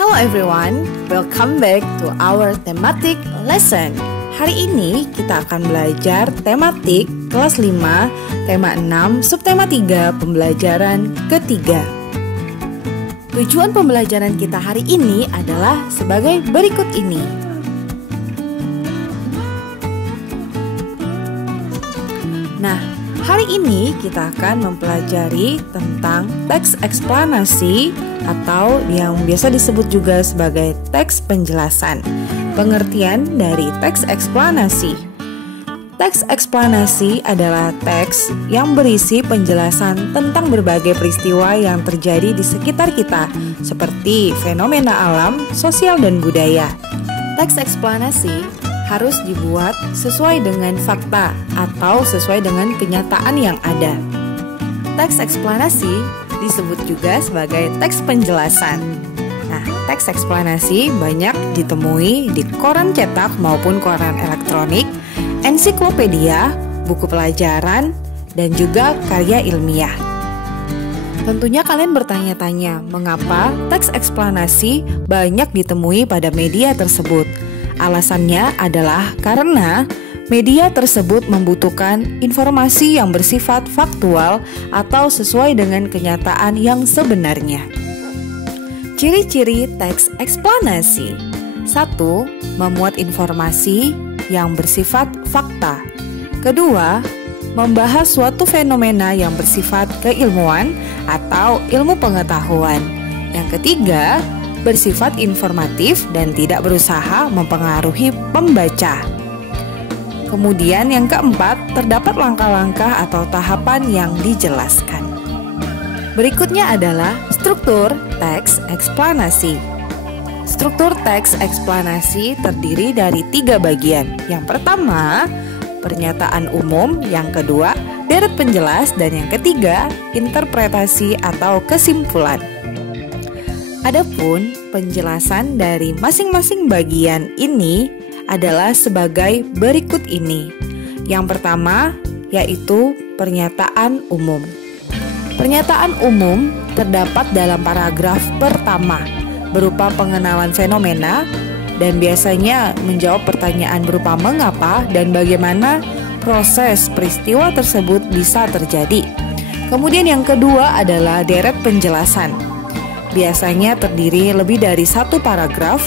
Hello everyone, welcome back to our thematic lesson. Hari ini kita akan belajar tematik kelas 5, tema 6, subtema 3, pembelajaran ketiga. Tujuan pembelajaran kita hari ini adalah sebagai berikut ini. Nah, hari ini kita akan mempelajari tentang teks eksplanasi atau yang biasa disebut juga sebagai teks penjelasan. Pengertian dari teks eksplanasi. Teks eksplanasi adalah teks yang berisi penjelasan tentang berbagai peristiwa yang terjadi di sekitar kita, seperti fenomena alam, sosial, dan budaya. Teks eksplanasi harus dibuat sesuai dengan fakta atau sesuai dengan kenyataan yang ada. Teks eksplanasi disebut juga sebagai teks penjelasan. Nah, teks eksplanasi banyak ditemui di koran cetak maupun koran elektronik, ensiklopedia, buku pelajaran, dan juga karya ilmiah. Tentunya kalian bertanya-tanya, mengapa teks eksplanasi banyak ditemui pada media tersebut? Alasannya adalah karena media tersebut membutuhkan informasi yang bersifat faktual atau sesuai dengan kenyataan yang sebenarnya. Ciri-ciri teks eksplanasi. 1. Memuat informasi yang bersifat fakta. Kedua, membahas suatu fenomena yang bersifat keilmuan atau ilmu pengetahuan. Yang ketiga, bersifat informatif dan tidak berusaha mempengaruhi pembaca. Kemudian yang keempat, terdapat langkah-langkah atau tahapan yang dijelaskan. Berikutnya adalah struktur teks eksplanasi. Struktur teks eksplanasi terdiri dari 3 bagian. Yang pertama, pernyataan umum. Yang kedua, deret penjelas. Dan yang ketiga, interpretasi atau kesimpulan. Adapun penjelasan dari masing-masing bagian ini adalah sebagai berikut ini. Yang pertama yaitu pernyataan umum. Pernyataan umum terdapat dalam paragraf pertama berupa pengenalan fenomena dan biasanya menjawab pertanyaan berupa mengapa dan bagaimana proses peristiwa tersebut bisa terjadi. Kemudian yang kedua adalah deret penjelasan. Biasanya terdiri lebih dari 1 paragraf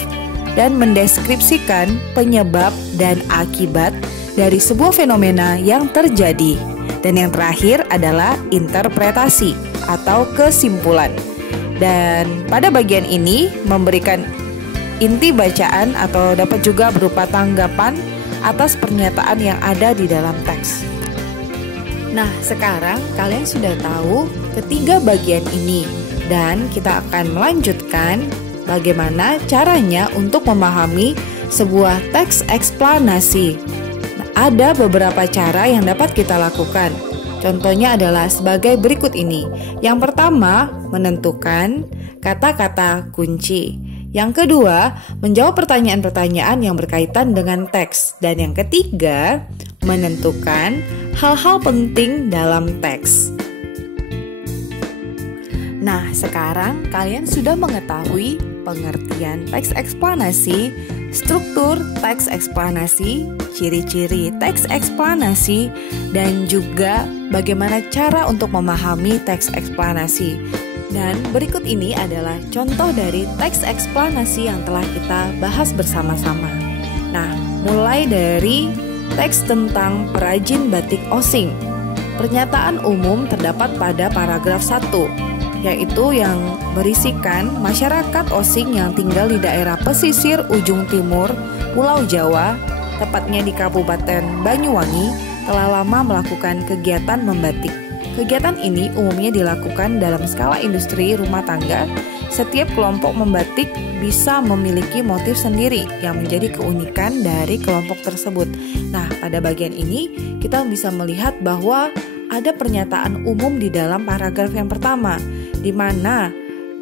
dan mendeskripsikan penyebab dan akibat dari sebuah fenomena yang terjadi. Dan yang terakhir adalah interpretasi atau kesimpulan. Dan pada bagian ini memberikan inti bacaan atau dapat juga berupa tanggapan atas pernyataan yang ada di dalam teks. Nah, sekarang kalian sudah tahu ketiga bagian ini. Dan kita akan melanjutkan bagaimana caranya untuk memahami sebuah teks eksplanasi. Nah, ada beberapa cara yang dapat kita lakukan. Contohnya adalah sebagai berikut ini. Yang pertama, menentukan kata-kata kunci. Yang kedua, menjawab pertanyaan-pertanyaan yang berkaitan dengan teks. Dan yang ketiga, menentukan hal-hal penting dalam teks. Nah, sekarang kalian sudah mengetahui pengertian teks eksplanasi, struktur teks eksplanasi, ciri-ciri teks eksplanasi, dan juga bagaimana cara untuk memahami teks eksplanasi. Dan berikut ini adalah contoh dari teks eksplanasi yang telah kita bahas bersama-sama. Nah, mulai dari teks tentang perajin batik Osing. Pernyataan umum terdapat pada paragraf 1. Yaitu yang berisikan masyarakat Osing yang tinggal di daerah pesisir ujung timur Pulau Jawa, tepatnya di Kabupaten Banyuwangi, telah lama melakukan kegiatan membatik. Kegiatan ini umumnya dilakukan dalam skala industri rumah tangga. Setiap kelompok membatik bisa memiliki motif sendiri yang menjadi keunikan dari kelompok tersebut. Nah, pada bagian ini kita bisa melihat bahwa ada pernyataan umum di dalam paragraf yang pertama, di mana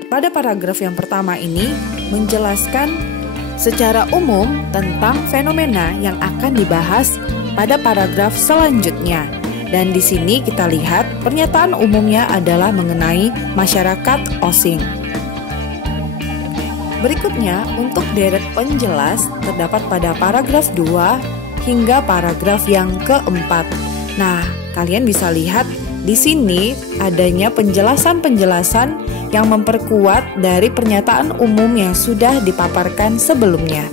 pada paragraf yang pertama ini menjelaskan secara umum tentang fenomena yang akan dibahas pada paragraf selanjutnya. Dan di sini kita lihat pernyataan umumnya adalah mengenai masyarakat Osing. Berikutnya, untuk deret penjelas terdapat pada paragraf 2 hingga paragraf yang keempat. Nah, kalian bisa lihat di sini adanya penjelasan-penjelasan yang memperkuat dari pernyataan umum yang sudah dipaparkan sebelumnya.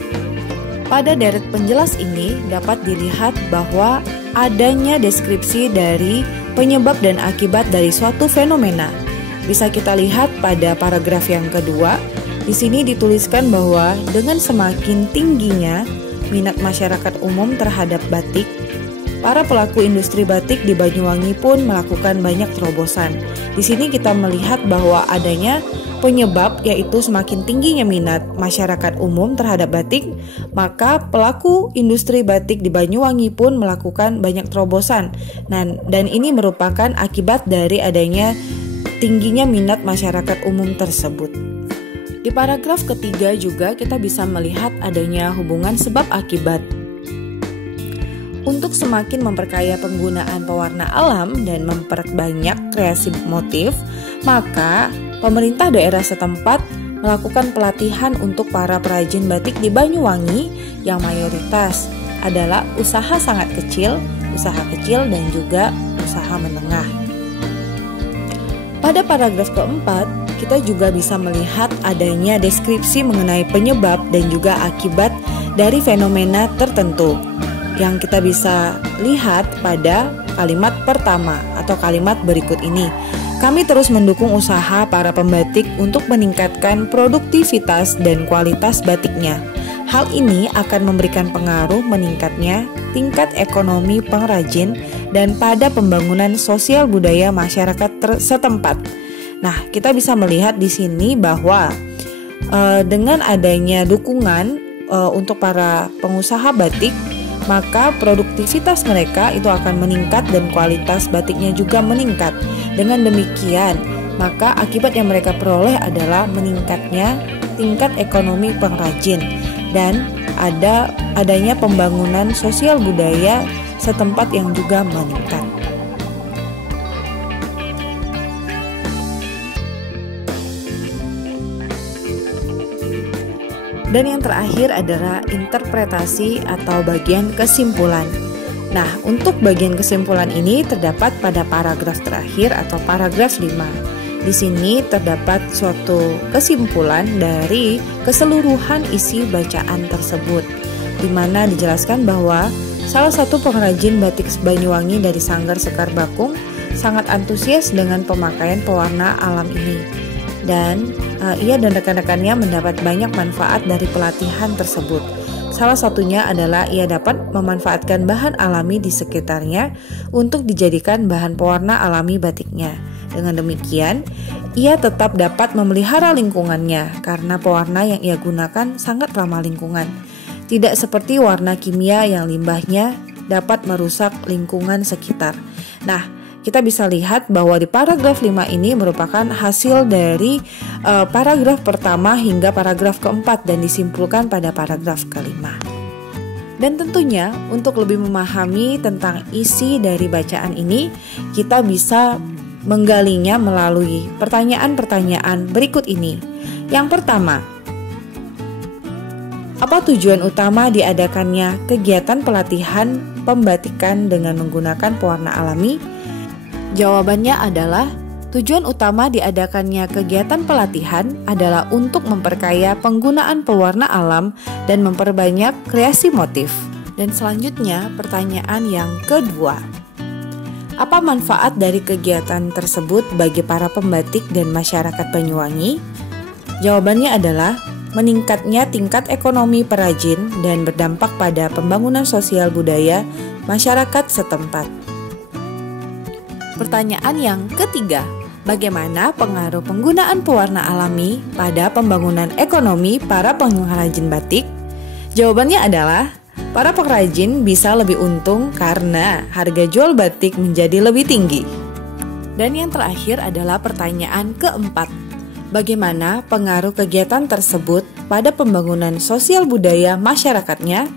Pada deret penjelas ini dapat dilihat bahwa adanya deskripsi dari penyebab dan akibat dari suatu fenomena. Bisa kita lihat pada paragraf yang kedua. Di sini dituliskan bahwa dengan semakin tingginya minat masyarakat umum terhadap batik, para pelaku industri batik di Banyuwangi pun melakukan banyak terobosan. Di sini kita melihat bahwa adanya penyebab yaitu semakin tingginya minat masyarakat umum terhadap batik, maka pelaku industri batik di Banyuwangi pun melakukan banyak terobosan. Dan ini merupakan akibat dari adanya tingginya minat masyarakat umum tersebut. Di paragraf ketiga juga kita bisa melihat adanya hubungan sebab akibat. Untuk semakin memperkaya penggunaan pewarna alam dan memperbanyak kreasi motif, maka pemerintah daerah setempat melakukan pelatihan untuk para perajin batik di Banyuwangi yang mayoritas adalah usaha sangat kecil, usaha kecil dan juga usaha menengah. Pada paragraf keempat, kita juga bisa melihat adanya deskripsi mengenai penyebab dan juga akibat dari fenomena tertentu yang kita bisa lihat pada kalimat pertama atau kalimat berikut ini. Kami terus mendukung usaha para pembatik untuk meningkatkan produktivitas dan kualitas batiknya. Hal ini akan memberikan pengaruh meningkatnya tingkat ekonomi pengrajin dan pada pembangunan sosial budaya masyarakat setempat. Nah, kita bisa melihat di sini bahwa dengan adanya dukungan untuk para pengusaha batik, maka produktivitas mereka itu akan meningkat dan kualitas batiknya juga meningkat. Dengan demikian, maka akibat yang mereka peroleh adalah meningkatnya tingkat ekonomi pengrajin dan adanya pembangunan sosial budaya setempat yang juga meningkat. Dan yang terakhir adalah interpretasi atau bagian kesimpulan. Nah, untuk bagian kesimpulan ini terdapat pada paragraf terakhir atau paragraf 5. Di sini terdapat suatu kesimpulan dari keseluruhan isi bacaan tersebut, di mana dijelaskan bahwa salah satu pengrajin batik Banyuwangi dari Sanggar Sekar Bakung sangat antusias dengan pemakaian pewarna alam ini. Dan ia dan rekan-rekannya mendapat banyak manfaat dari pelatihan tersebut. Salah satunya adalah ia dapat memanfaatkan bahan alami di sekitarnya untuk dijadikan bahan pewarna alami batiknya. Dengan demikian, ia tetap dapat memelihara lingkungannya karena pewarna yang ia gunakan sangat ramah lingkungan. Tidak seperti warna kimia yang limbahnya dapat merusak lingkungan sekitar. Nah, kita bisa lihat bahwa di paragraf 5 ini merupakan hasil dari paragraf pertama hingga paragraf keempat dan disimpulkan pada paragraf kelima. Dan tentunya untuk lebih memahami tentang isi dari bacaan ini, kita bisa menggalinya melalui pertanyaan-pertanyaan berikut ini. Yang pertama, apa tujuan utama diadakannya kegiatan pelatihan pembatikan dengan menggunakan pewarna alami? Jawabannya adalah tujuan utama diadakannya kegiatan pelatihan adalah untuk memperkaya penggunaan pewarna alam dan memperbanyak kreasi motif. Dan selanjutnya pertanyaan yang kedua. Apa manfaat dari kegiatan tersebut bagi para pembatik dan masyarakat Banyuwangi? Jawabannya adalah meningkatnya tingkat ekonomi perajin dan berdampak pada pembangunan sosial budaya masyarakat setempat. Pertanyaan yang ketiga, bagaimana pengaruh penggunaan pewarna alami pada pembangunan ekonomi para pengrajin batik? Jawabannya adalah, para pengrajin bisa lebih untung karena harga jual batik menjadi lebih tinggi. Dan yang terakhir adalah pertanyaan keempat, bagaimana pengaruh kegiatan tersebut pada pembangunan sosial budaya masyarakatnya?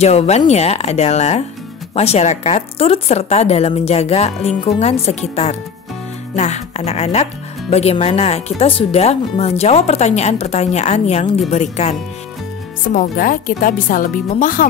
Jawabannya adalah, masyarakat turut serta dalam menjaga lingkungan sekitar. Nah, anak-anak, bagaimana kita sudah menjawab pertanyaan-pertanyaan yang diberikan. Semoga kita bisa lebih memahami